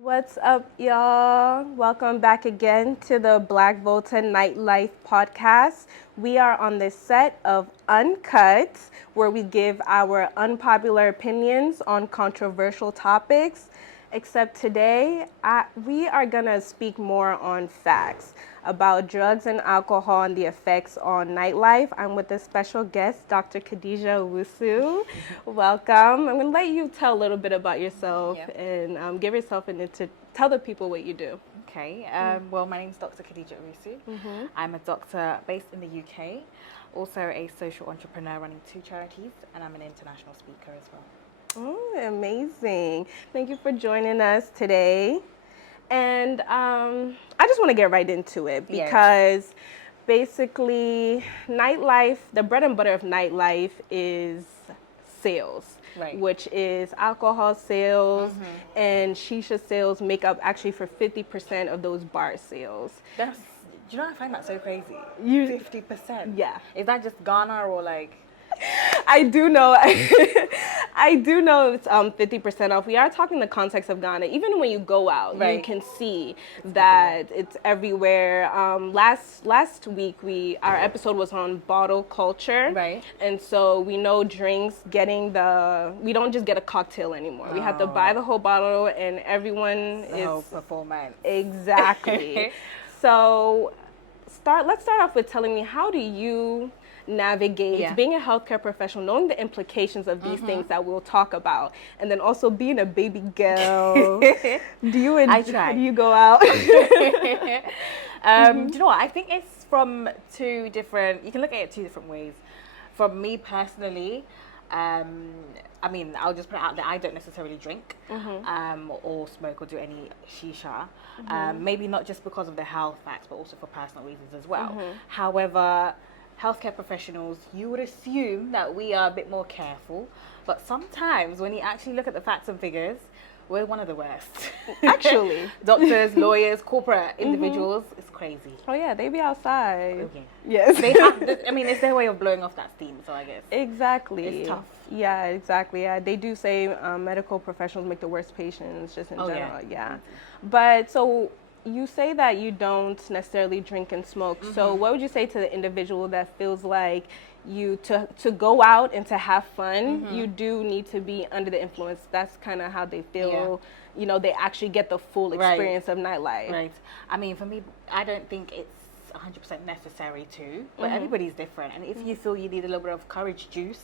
What's up, y'all? Welcome back again to the Blacvolta Nightlife Podcast. We are on the set of Uncut, where we give our unpopular opinions on controversial topics. Except today, we are going to speak more on facts about drugs and alcohol and the effects on nightlife. I'm with a special guest, Dr. Khadija Owusu. Welcome. I'm going to let you tell a little bit about yourself and give yourself tell the people what you do. Okay, well, my name is Dr. Khadija Owusu. I'm a doctor based in the UK, also a social entrepreneur running 2 charities, and I'm an international speaker as well. Oh, amazing. Thank you for joining us today. And I just want to get right into it because basically nightlife, the bread and butter of nightlife is sales, which is alcohol sales, and Shisha sales make up actually for 50% of those bar sales. Do you know, I find that so crazy. 50%? Yeah. Is that just Ghana or like? I do know it's 50% off. We are talking the context of Ghana. Even when you go out, you can see that it's everywhere. Last week our episode was on bottle culture. Right. And so we know drinks we don't just get a cocktail anymore. We have to buy the whole bottle and everyone the whole performance. Exactly. So let's start off with telling me, how do you navigate being a healthcare professional, knowing the implications of these things that we'll talk about, and then also being a baby girl? I try. Do you go out? Do you know what? I think it's from you can look at it 2 different ways. From me personally, I mean, I'll just put it out there, I don't necessarily drink or smoke or do any shisha. Maybe not just because of the health facts, but also for personal reasons as well. However, healthcare professionals, you would assume that we are a bit more careful, but sometimes when you actually look at the facts and figures, we're one of the worst. Actually. Doctors, lawyers, corporate individuals, it's crazy. Oh yeah, they be outside. Okay. Yes. They have, it's their way of blowing off that steam, so I guess. Exactly. It's tough. Yeah, exactly. Yeah, they do say medical professionals make the worst patients, just in general. Yeah. But so you say that you don't necessarily drink and smoke. So what would you say to the individual that feels like to go out and to have fun, you do need to be under the influence? That's kind of how they feel. Yeah. You know, they actually get the full experience of nightlife. Right. I mean, for me, I don't think it's 100% necessary to, but everybody's different. And if you feel you need a little bit of courage juice,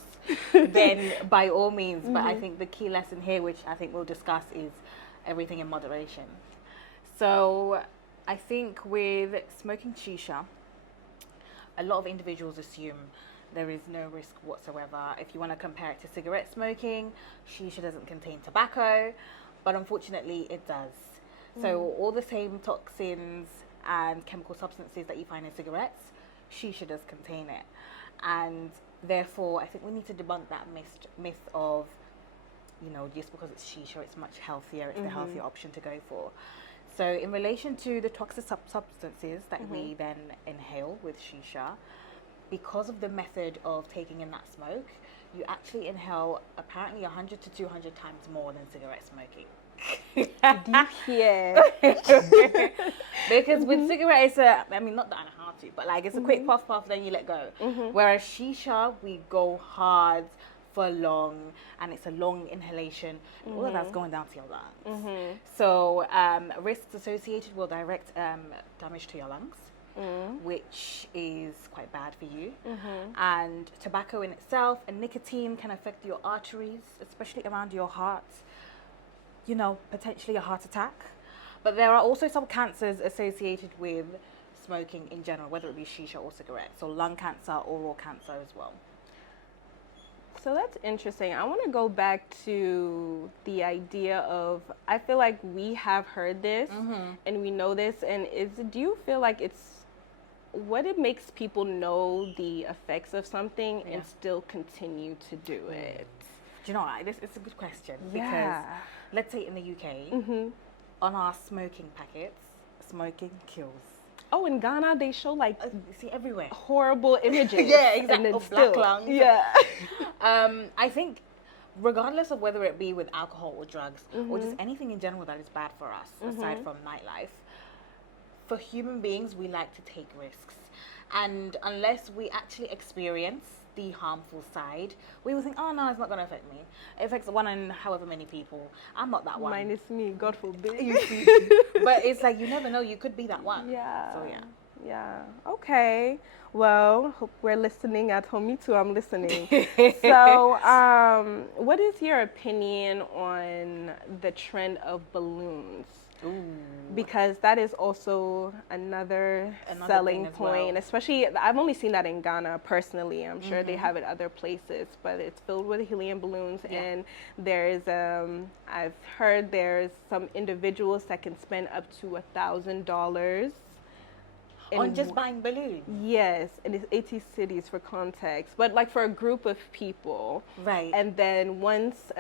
then by all means. But I think the key lesson here, which I think we'll discuss, is everything in moderation. So I think with smoking shisha, a lot of individuals assume there is no risk whatsoever. If you want to compare it to cigarette smoking, shisha doesn't contain tobacco, but unfortunately it does. So all the same toxins and chemical substances that you find in cigarettes, shisha does contain it. And therefore, I think we need to debunk that myth of, you know, just because it's shisha, it's much healthier, it's the healthier option to go for. So in relation to the toxic substances that we then inhale with shisha, because of the method of taking in that smoke, you actually inhale apparently 100 to 200 times more than cigarette smoking. Did you hear? Because with cigarette, I mean, not that I know how to, but like it's a quick puff, then you let go. Whereas shisha, we go hard for long, and it's a long inhalation, and all of that's going down to your lungs. So risks associated will direct damage to your lungs, which is quite bad for you. And tobacco in itself and nicotine can affect your arteries, especially around your heart. You know, potentially a heart attack. But there are also some cancers associated with smoking in general, whether it be shisha or cigarettes. So lung cancer, oral cancer as well. So that's interesting. I want to go back to the idea of, I feel like we have heard this and we know this, and do you feel like what it makes people know the effects of something and still continue to do it? Do you know what? This is a good question. Because let's say in the UK, on our smoking packets, smoking kills. Oh, in Ghana, they show like see everywhere horrible images. Yeah, exactly. And Of black lungs. Yeah. I think regardless of whether it be with alcohol or drugs or just anything in general that is bad for us, aside from nightlife, for human beings, we like to take risks. And unless we actually experience the harmful side, we will think, oh no, it's not going to affect me. It affects one in however many people. I'm not that one. Minus me, God forbid. You see? But it's like, you never know, you could be that one. Yeah. So yeah. Yeah. Okay. Well, hope we're listening at home. Me too. I'm listening. So, what is your opinion on the trend of balloons? Ooh. Because that is also another selling point, especially I've only seen that in Ghana personally. I'm sure they have it other places, but it's filled with helium balloons. And there's I've heard there's some individuals that can spend up to $1,000 on just buying balloons. Yes, and it's 80 cities for context, but like for a group of people. Right. And then once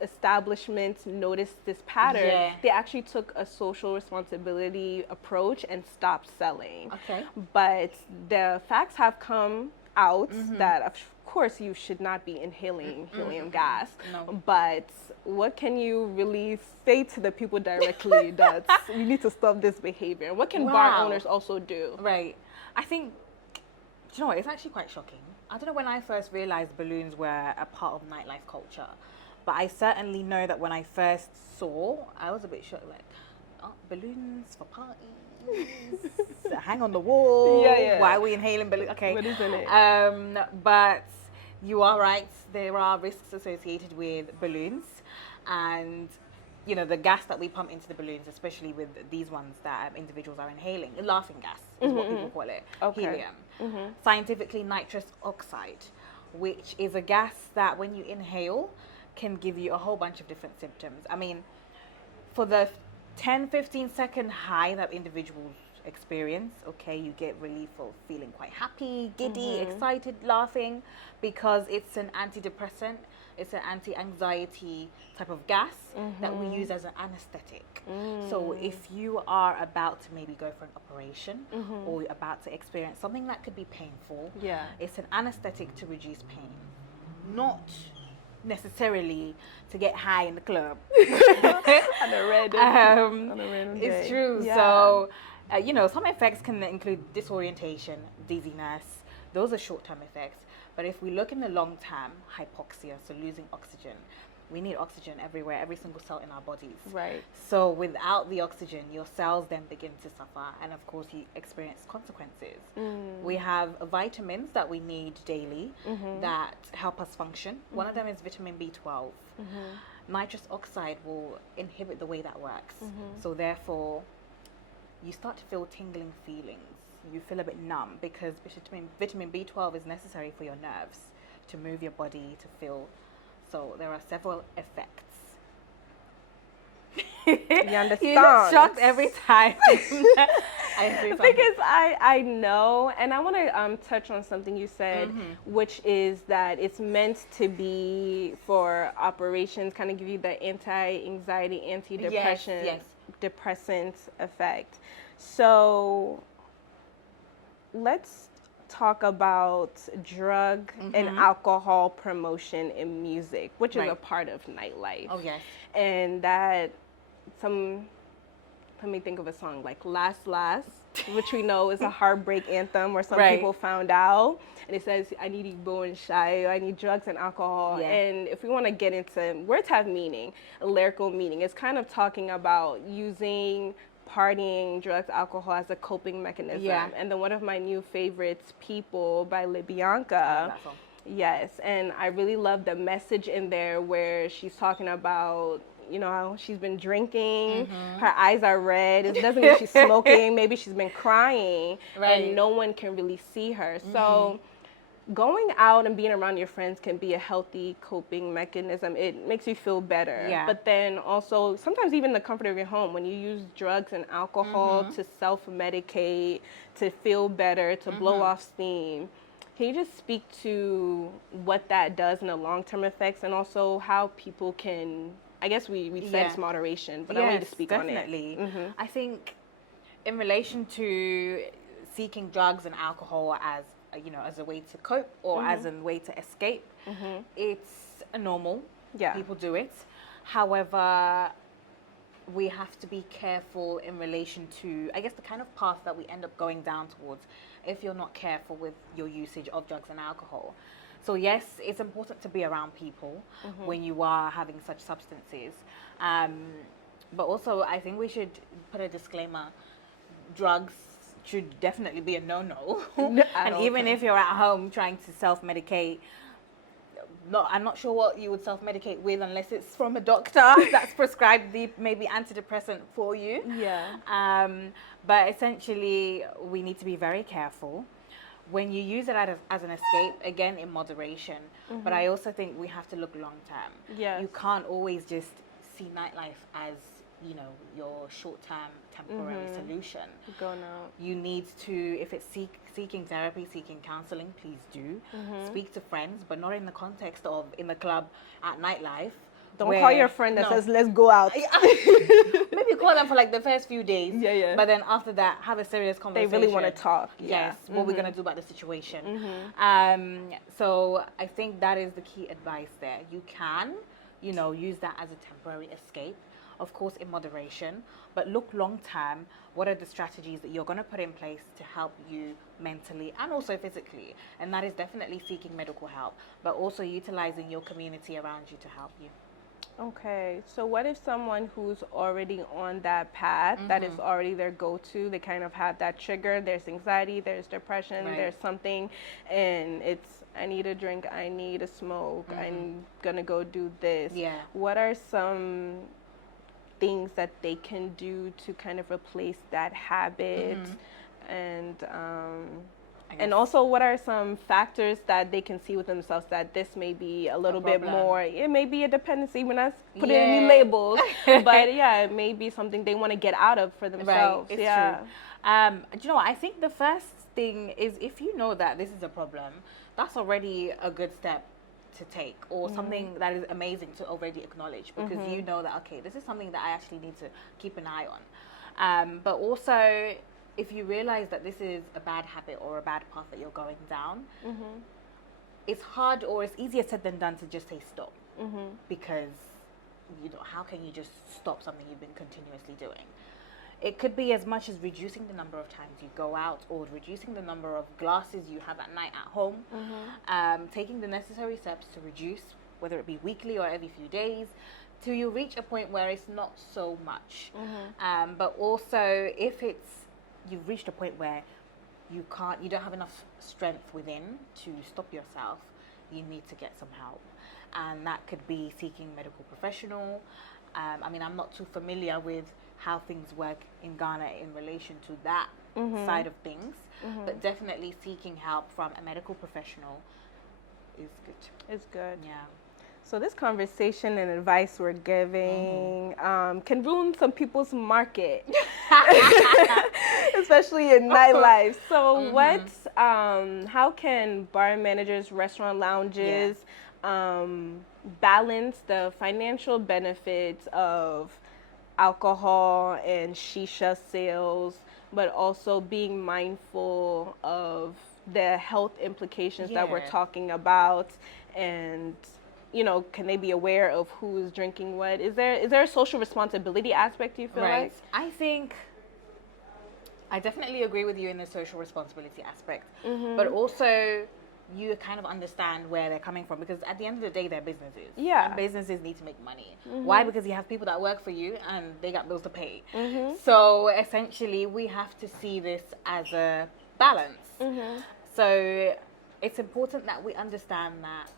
establishments noticed this pattern, they actually took a social responsibility approach and stopped selling. Okay. But the facts have come out that of course you should not be inhaling helium gas. No. But what can you really say to the people directly that we need to stop this behavior? What can bar owners also do? Right. I think, do you know what, it's actually quite shocking. I don't know when I first realized balloons were a part of nightlife culture, but I certainly know that when I first saw, I was a bit shocked, like, oh, balloons for parties, hang on the wall. Why are we inhaling balloons? Okay. What is in it? But you are right. There are risks associated with balloons, and you know the gas that we pump into the balloons, especially with these ones that individuals are inhaling, laughing gas is what people call it. Helium. Scientifically, nitrous oxide, which is a gas that when you inhale can give you a whole bunch of different symptoms. I mean, for the 10-15 second high that individuals experience, okay, you get relief of feeling quite happy, giddy, excited, laughing, because it's an antidepressant, it's an anti-anxiety type of gas that we use as an anesthetic. So if you are about to maybe go for an operation or you're about to experience something that could be painful, it's an anesthetic to reduce pain, not necessarily to get high in the club. On a random day. It's true. So, you know, some effects can include disorientation, dizziness. Those are short-term effects. But if we look in the long term, hypoxia, so losing oxygen. We need oxygen everywhere, every single cell in our bodies. Right. So without the oxygen, your cells then begin to suffer, and of course you experience consequences. We have vitamins that we need daily that help us function. One of them is vitamin B12. Nitrous oxide will inhibit the way that works. So therefore, you start to feel tingling feelings. You feel a bit numb because vitamin B12 is necessary for your nerves to move your body, to feel. So there are several effects. You understand? You look shocked every time. The thing is, I know, and I want to touch on something you said, which is that it's meant to be for operations, kind of give you the anti-anxiety, anti-depression, depressant effect. So let's talk about drug and alcohol promotion in music, which is a part of nightlife. Oh, yes. And that let me think of a song like Last Last, which we know is a heartbreak anthem where some people found out. And it says, I need Igbo and Shy, I need drugs and alcohol. And if we want to get into, words have meaning, a lyrical meaning. It's kind of talking about using partying, drugs, alcohol as a coping mechanism. And then one of my new favorites, People by LaBianca. Yes, and I really love the message in there where she's talking about, you know, how she's been drinking, her eyes are red. It doesn't mean she's smoking. Maybe she's been crying, and no one can really see her. So going out and being around your friends can be a healthy coping mechanism. It makes you feel better. But then also, sometimes even the comfort of your home, when you use drugs and alcohol to self-medicate, to feel better, to blow off steam, can you just speak to what that does in the long-term effects, and also how people can, I guess we said it's moderation, but I want you to speak on it. Definitely. I think in relation to seeking drugs and alcohol as, you know, as a way to cope or as a way to escape, it's a normal. Yeah. People do it. However, we have to be careful in relation to, I guess, the kind of path that we end up going down towards if you're not careful with your usage of drugs and alcohol. So yes, it's important to be around people when you are having such substances. But also, I think we should put a disclaimer. Drugs should definitely be a no-no. And even if you're at home trying to self-medicate, I'm not sure what you would self-medicate with unless it's from a doctor that's prescribed the maybe antidepressant for you. Yeah. But essentially, we need to be very careful. When you use it as an escape, again, in moderation. But I also think we have to look long-term. Yes. You can't always just see nightlife as, you know, your short-term temporary solution. Going out. You need to, if it's seeking therapy, seeking counseling, please do. Speak to friends, but not in the context of in the club at nightlife. Don't call your friend that says, let's go out. Maybe call them for like the first few days. Yeah. But then after that, have a serious They conversation. really want to talk. Yes, Yeah. what we're going to do about the situation. So I think that is the key advice there. You can, you know, use that as a temporary escape, of course, in moderation, but look long term. What are the strategies that you're going to put in place to help you mentally and also physically? And that is definitely seeking medical help, but also utilizing your community around you to help you. Okay, so what if someone who's already on that path, that is already their go-to, they kind of had that trigger, there's anxiety, there's depression, there's something, and it's, I need a drink, I need a smoke, I'm gonna go do this. Yeah. What are some things that they can do to kind of replace that habit? And also, what are some factors that they can see with themselves that this may be a little bit more, it may be a dependency, we're not putting any labels, but yeah, it may be something they want to get out of for themselves. Right, it's true. Do you know what? I think the first thing is, if you know that this is a problem, that's already a good step to take, or something that is amazing to already acknowledge, because you know that, okay, this is something that I actually need to keep an eye on. But also, if you realize that this is a bad habit or a bad path that you're going down, it's hard, or it's easier said than done to just say stop, because, you know, how can you just stop something you've been continuously doing? It could be as much as reducing the number of times you go out, or reducing the number of glasses you have at night at home, taking the necessary steps to reduce, whether it be weekly or every few days, till you reach a point where it's not so much. But also, if you've reached a point where you don't have enough strength within to stop yourself, you need to get some help. And that could be seeking medical professional. I mean, I'm not too familiar with how things work in Ghana in relation to that side of things, but definitely seeking help from a medical professional is good. It's good. Yeah. So this conversation and advice we're giving can ruin some people's market, especially in nightlife. So how can bar managers, restaurant lounges balance the financial benefits of alcohol and shisha sales, but also being mindful of the health implications that we're talking about? And, you know, can they be aware of who is drinking what? Is there a social responsibility aspect, do you feel like? I think I definitely agree with you in the social responsibility aspect, but also you kind of understand where they're coming from, because at the end of the day, they're businesses. Yeah. And businesses need to make money. Why? Because you have people that work for you and they got bills to pay. So essentially, we have to see this as a balance. So it's important that we understand that,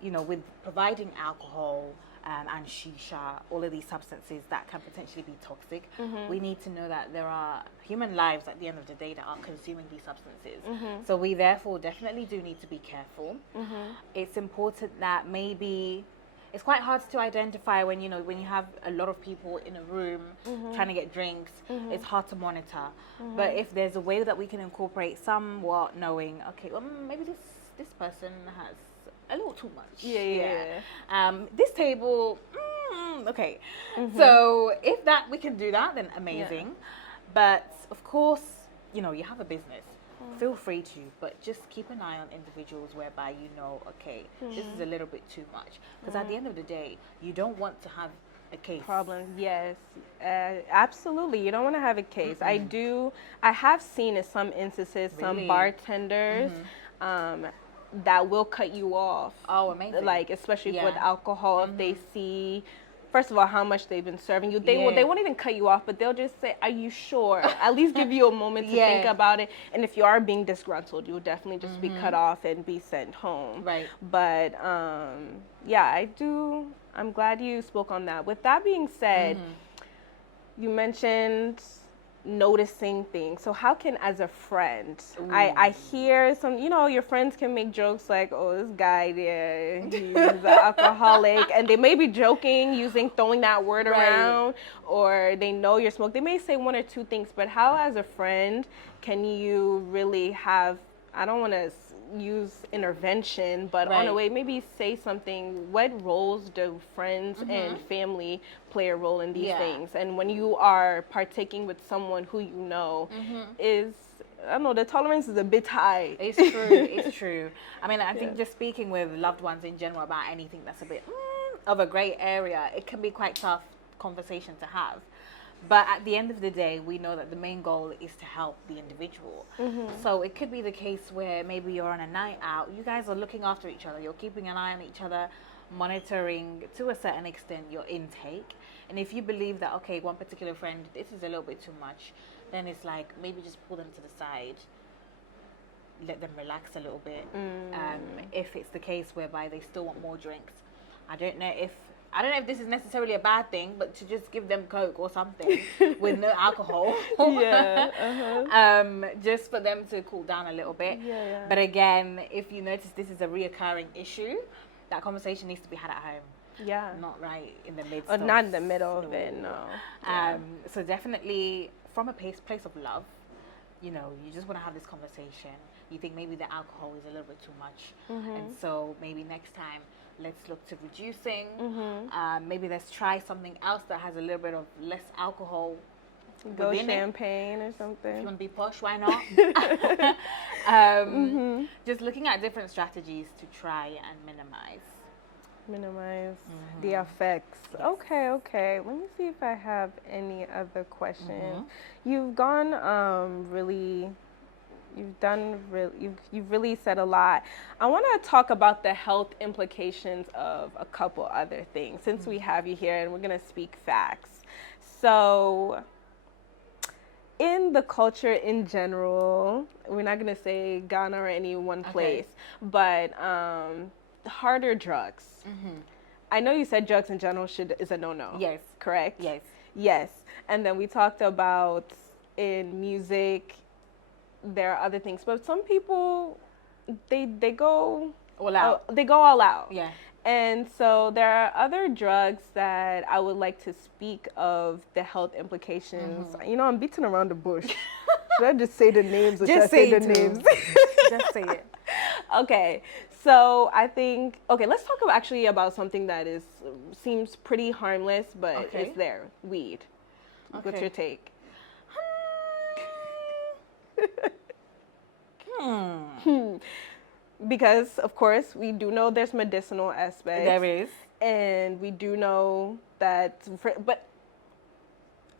you know, with providing alcohol and shisha, all of these substances that can potentially be toxic, we need to know that there are human lives at the end of the day that are consuming these substances. So we therefore definitely do need to be careful. It's important that maybe it's quite hard to identify when you have a lot of people in a room trying to get drinks. It's hard to monitor. But if there's a way that we can incorporate somewhat knowing, okay, well, maybe this person has a little too much. This table, okay. So if we can do that, then amazing. But of course, you have a business, feel free to, but just keep an eye on individuals whereby okay, this is a little bit too much. Because at the end of the day, you don't want to have a case. Problem, yes. Absolutely. You don't want to have a case. I have seen in some instances some Really? bartenders that will cut you off. Oh, amazing. Like, especially Yeah. with alcohol, if they see, first of all, how much they've been serving you. They won't even cut you off, but they'll just say, "Are you sure?" At least give you a moment to think about it. And if you are being disgruntled, you'll definitely just be cut off and be sent home. Right. But I'm glad you spoke on that. With that being said, you mentioned noticing things. So how can, as a friend, I hear some, your friends can make jokes like, "Oh, this guy there, he's an alcoholic," and they may be joking, throwing that word around, or they know you're smoking. They may say one or two things, but how, as a friend, can you really have, I don't want to use intervention, but on a way, maybe say something. What roles do friends and family play a role in these things? And when you are partaking with someone who is, I don't know, the tolerance is a bit high. It's true. It's true. I mean, I think just speaking with loved ones in general about anything that's a bit of a gray area, it can be quite tough conversation to have. But at the end of the day, we know that the main goal is to help the individual. So it could be the case where maybe you're on a night out, you guys are looking after each other, you're keeping an eye on each other, monitoring to a certain extent your intake. And if you believe that, okay, one particular friend, this is a little bit too much, then it's like maybe just pull them to the side, let them relax a little bit. If it's the case whereby they still want more drinks, I don't know if this is necessarily a bad thing, but to just give them Coke or something with no alcohol. Just for them to cool down a little bit. But again, if you notice this is a reoccurring issue, that conversation needs to be had at home. Not right in the midst of not in the middle of it, no. So definitely from a place of love, you just want to have this conversation. You think maybe the alcohol is a little bit too much. And so maybe next time, let's look to reducing. Maybe let's try something else that has a little bit of less alcohol. Go champagne or something. If you want to be posh, why not? Just looking at different strategies to try and minimize the effects. Okay. Let me see if I have any other questions. You've gone You've really said a lot. I want to talk about the health implications of a couple other things since we have you here, and we're going to speak facts. So in the culture in general, we're not going to say Ghana or any one place, but harder drugs. I know you said drugs in general is a no-no. Yes. Correct? Yes. And then we talked about in music, there are other things, but some people they go all out. They go all out. Yeah. And so there are other drugs that I would like to speak of the health implications. I'm beating around the bush. Should I just say the names or should I say the names? Just say it. Okay. So I think let's talk about something that seems pretty harmless, but it's there. Weed. What's your take? Because of course we do know there's medicinal aspects. There is, and we do know that. But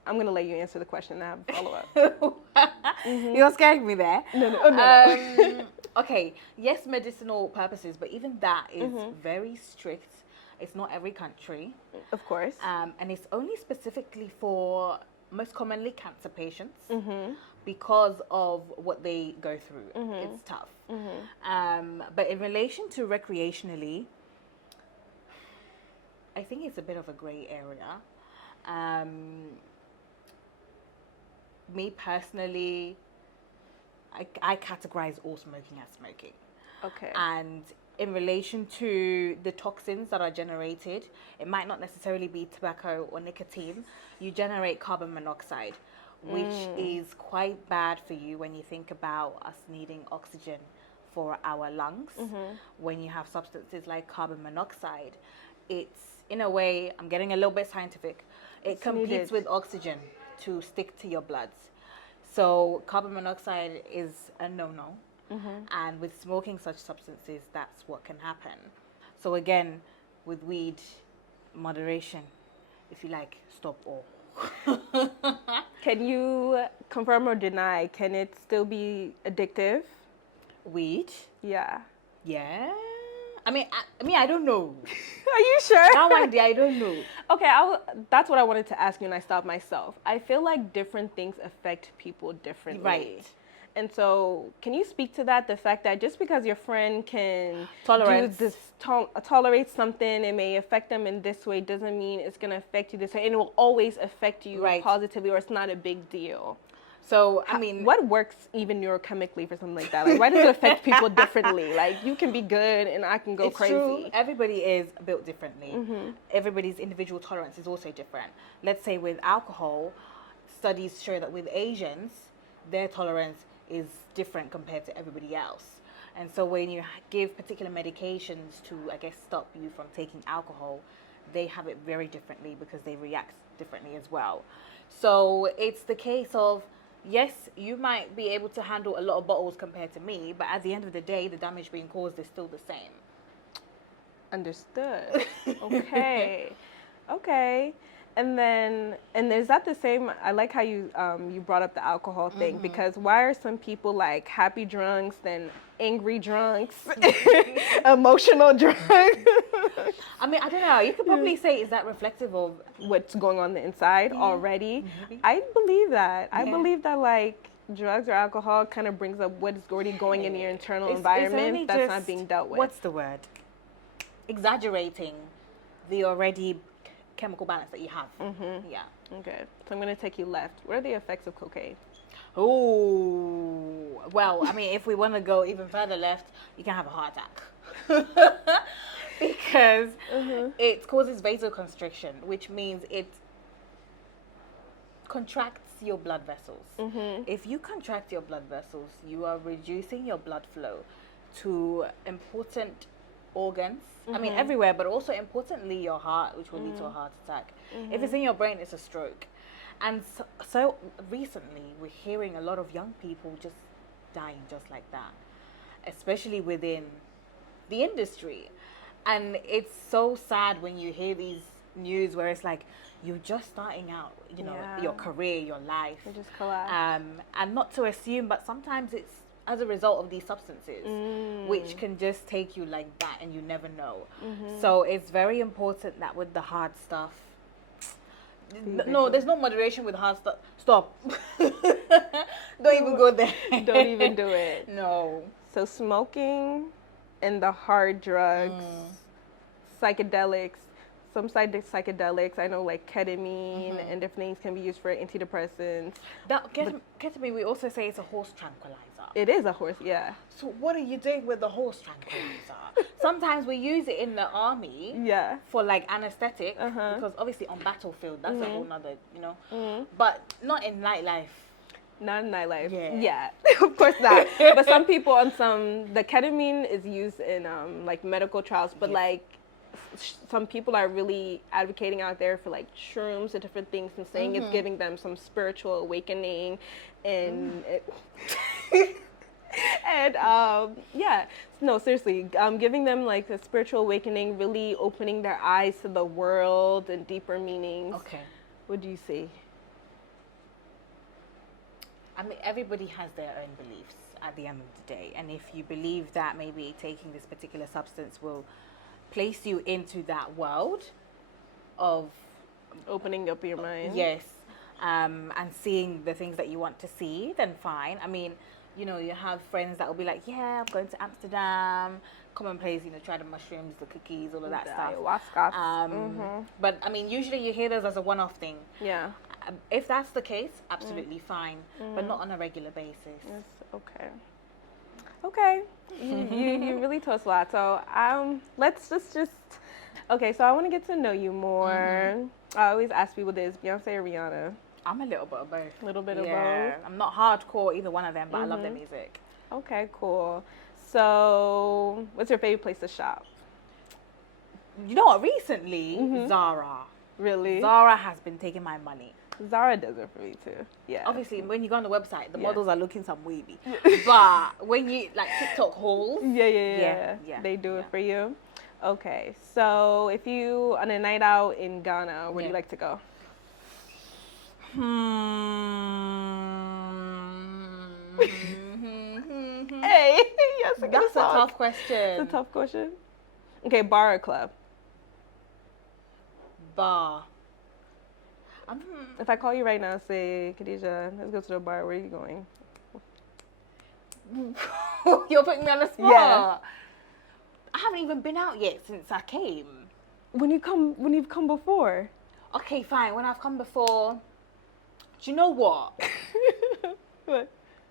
I'm gonna let you answer the question and have a follow up. You're scaring me there. No. Okay. Yes, medicinal purposes, but even that is very strict. It's not every country, of course, and it's only specifically for most commonly cancer patients. Because of what they go through. It's tough. But in relation to recreationally, I think it's a bit of a gray area. Me personally, I categorize all smoking as smoking. Okay. And in relation to the toxins that are generated, it might not necessarily be tobacco or nicotine. You generate carbon monoxide, which is quite bad for you when you think about us needing oxygen for our lungs. When you have substances like carbon monoxide, it's, in a way, I'm getting a little bit scientific, it competes with oxygen to stick to your bloods. So carbon monoxide is a no-no. And with smoking such substances, that's what can happen. So again, with weed, moderation. If you like, stop all. Can you confirm or deny? Can it still be addictive? Weed? Yeah. Yeah. I don't know. Are you sure? That one day, I don't know. Okay, that's what I wanted to ask you, and I stopped myself. I feel like different things affect people differently. Right. And so, can you speak to that? The fact that just because your friend can tolerate something, it may affect them in this way, doesn't mean it's going to affect you this way. And it will always affect you positively, or it's not a big deal. So, what works even neurochemically for something like that? Like, why does it affect people differently? Like, you can be good and I can go crazy. True. Everybody is built differently. Everybody's individual tolerance is also different. Let's say with alcohol, studies show that with Asians, their tolerance is different compared to everybody else. And so when you give particular medications to, I guess, stop you from taking alcohol, they have it very differently because they react differently as well. So it's the case of, yes, you might be able to handle a lot of bottles compared to me, but at the end of the day, the damage being caused is still the same. Understood. Okay. Okay. And is that the same? I like how you brought up the alcohol thing, because why are some people like happy drunks, then angry drunks, emotional drunks? I don't know. You could probably say, is that reflective of what's going on the inside already? Maybe. I believe that. Yeah. I believe that like drugs or alcohol kind of brings up what is already going in your internal environment that's not being dealt with. What's the word? Exaggerating the already chemical balance that you have. Yeah. Okay. So I'm going to take you left. What are the effects of cocaine? Oh, well, if we want to go even further left, you can have a heart attack. Because it causes vasoconstriction, which means it contracts your blood vessels. If you contract your blood vessels, you are reducing your blood flow to important organs. Everywhere, but also importantly your heart, which will lead to a heart attack. If it's in your brain, it's a stroke. And so recently we're hearing a lot of young people just dying just like that, especially within the industry. And it's so sad when you hear these news where it's like, you're just starting out, your career, your life. You just collapse. And not to assume, but sometimes it's as a result of these substances, which can just take you like that and you never know. So it's very important that with the hard stuff, no, there's no moderation with hard stuff. Stop. Don't even go there. Don't even do it. No. So smoking and the hard drugs, psychedelics, some psychedelics, I know like ketamine and different things can be used for antidepressants. Ketamine, we also say it's a horse tranquilizer. It is a horse, yeah. So what are you doing with the horse tranquilizer? Sometimes we use it in the army for like anesthetic, because obviously on battlefield, that's a whole nother, but not in nightlife. Not in nightlife. Yeah. Of course not. But some people the ketamine is used in like medical trials, but like some people are really advocating out there for like shrooms and different things and saying it's giving them some spiritual awakening and no, seriously, giving them like a spiritual awakening, really opening their eyes to the world and deeper meanings. Okay. What do you see? Everybody has their own beliefs at the end of the day, and if you believe that maybe taking this particular substance will place you into that world of opening up your mind, yes, and seeing the things that you want to see, then fine. You have friends that will be like, yeah, I'm going to Amsterdam, commonplace, try the mushrooms, the cookies, all of that stuff. Ayahuasca. But usually you hear those as a one-off thing. Yeah. If that's the case, absolutely fine, but not on a regular basis. Yes, okay. You really told us a lot. So let's just okay. So I want to get to know you more. I always ask people this: Beyonce or Rihanna? I'm a little bit of both. A little bit of both. I'm not hardcore either one of them, but I love their music. Okay, cool. So what's your favorite place to shop? You know what? Recently, Zara. Really? Zara has been taking my money. Zara does it for me too. Yeah. Obviously, when you go on the website, the models are looking some wavy. But when you, like, TikTok hauls. Yeah. They do it for you. Okay. So if you, on a night out in Ghana, where do you like to go? Hey, yes, that's a tough question. It's a tough question. Okay, bar or club? Bar. If I call you right now, say, Khadija, let's go to the bar. Where are you going? You're putting me on the spot. Yeah. I haven't even been out yet since I came. When you've come before. Okay, fine. When I've come before, do you know what? What?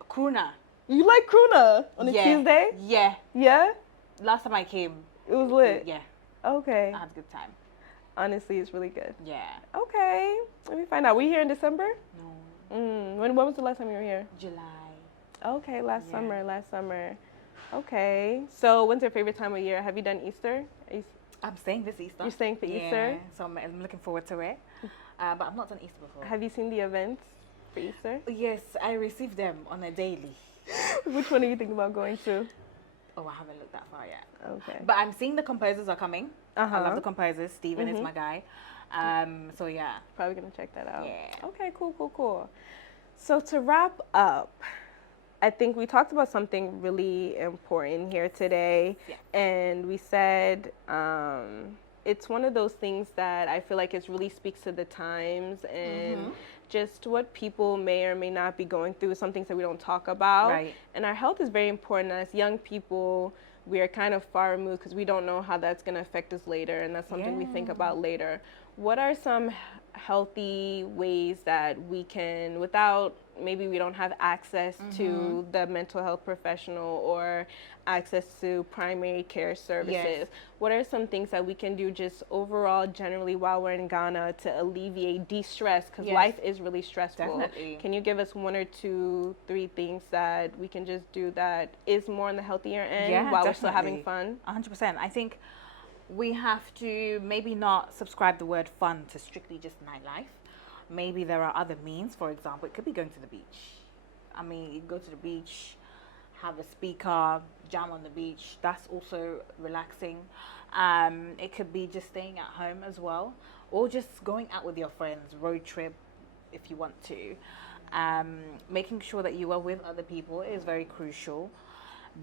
Kruna. You like Kruna on a Tuesday? Yeah. Yeah? Last time I came. It was lit? Yeah. Okay. I had a good time. Honestly, it's really good. Yeah. Okay. Let me find out. Were you here in December? No. When was the last time you were here? July. Okay, last summer. Okay. So when's your favorite time of year? Have you done Easter? I'm staying this Easter. You're staying for Easter? So I'm looking forward to it. But I've not done Easter before. Have you seen the events for Easter? Yes, I receive them on a daily. Which one are you thinking about going to? Oh, I haven't looked that far yet. Okay. But I'm seeing the composers are coming. I love the composers. Steven is my guy. So yeah. Probably gonna check that out. Yeah. Okay, cool. So to wrap up, I think we talked about something really important here today. Yeah. And we said it's one of those things that I feel like it really speaks to the times and just what people may or may not be going through, some things that we don't talk about. Right. And our health is very important. As young people, we are kind of far removed because we don't know how that's going to affect us later, and that's something we think about later. What are some healthy ways that we can, without, maybe we don't have access to the mental health professional or access to primary care services, what are some things that we can do just overall, generally, while we're in Ghana to alleviate, de-stress, because life is really stressful. Definitely. Can you give us 1 or 2, 3 things that we can just do that is more on the healthier end while we're still having fun? 100%. I think we have to maybe not subscribe the word fun to strictly just nightlife. Maybe there are other means. For example, it could be going to the beach. I mean, you go to the beach, have a speaker, jam on the beach. That's also relaxing. It could be just staying at home as well, or just going out with your friends, road trip if you want to. Making sure that you are with other people is very crucial,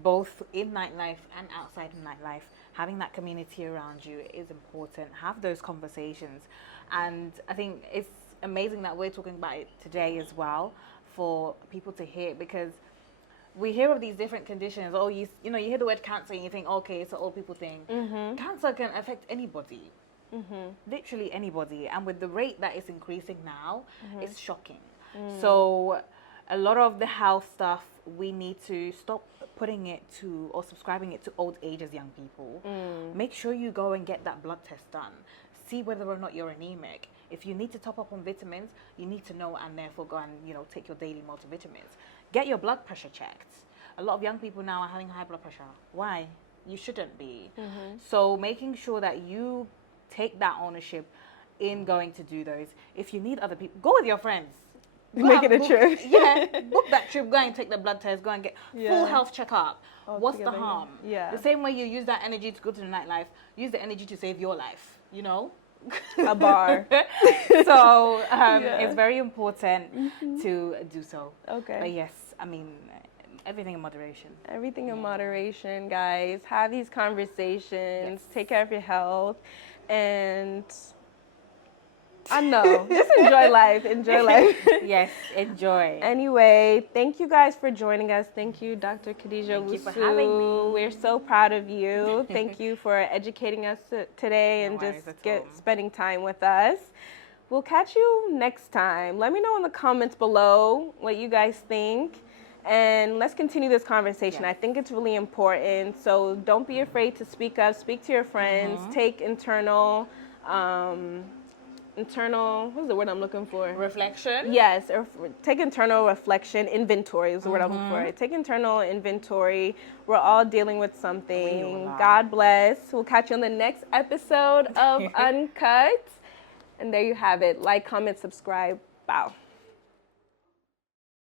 both in nightlife and outside of nightlife. Having that community around you is important. Have those conversations. And I think it's amazing that we're talking about it today as well for people to hear, because we hear of these different conditions. Oh, you hear the word cancer and you think, okay, it's an old people thing. Cancer can affect anybody, literally anybody. And with the rate that it's increasing now, it's shocking. So a lot of the health stuff, we need to stop putting it to or subscribing it to old age as young people. Make sure you go and get that blood test done. See whether or not you're anemic. If you need to top up on vitamins, you need to know, and therefore go and take your daily multivitamins. Get your blood pressure checked. A lot of young people now are having high blood pressure. Why? You shouldn't be. So making sure that you take that ownership in going to do those. If you need other people, go with your friends. Make it a trip. Book that trip. Go and take the blood test. Go and get full health checkup. What's the harm? The same way you use that energy to go to the nightlife, use the energy to save your life. A bar. So it's very important to do so. Okay. But yes, I mean, everything in moderation. Everything in moderation, guys. Have these conversations. Take care of your health. And I know. Just enjoy life. Enjoy life. Yes, enjoy. Anyway, thank you guys for joining us. Thank you, Dr. Khadija Owusu. Thank you for having me. We're so proud of you. Thank you for educating us today and spending time with us. We'll catch you next time. Let me know in the comments below what you guys think. And let's continue this conversation. I think it's really important. So don't be afraid to speak up. Speak to your friends. Take internal, what's the word I'm looking for? Reflection? Yes, or take internal reflection. Inventory is the word I'm looking for. Take internal inventory. We're all dealing with something. God bless. We'll catch you on the next episode of Uncut. And there you have it. Like, comment, subscribe. Bow.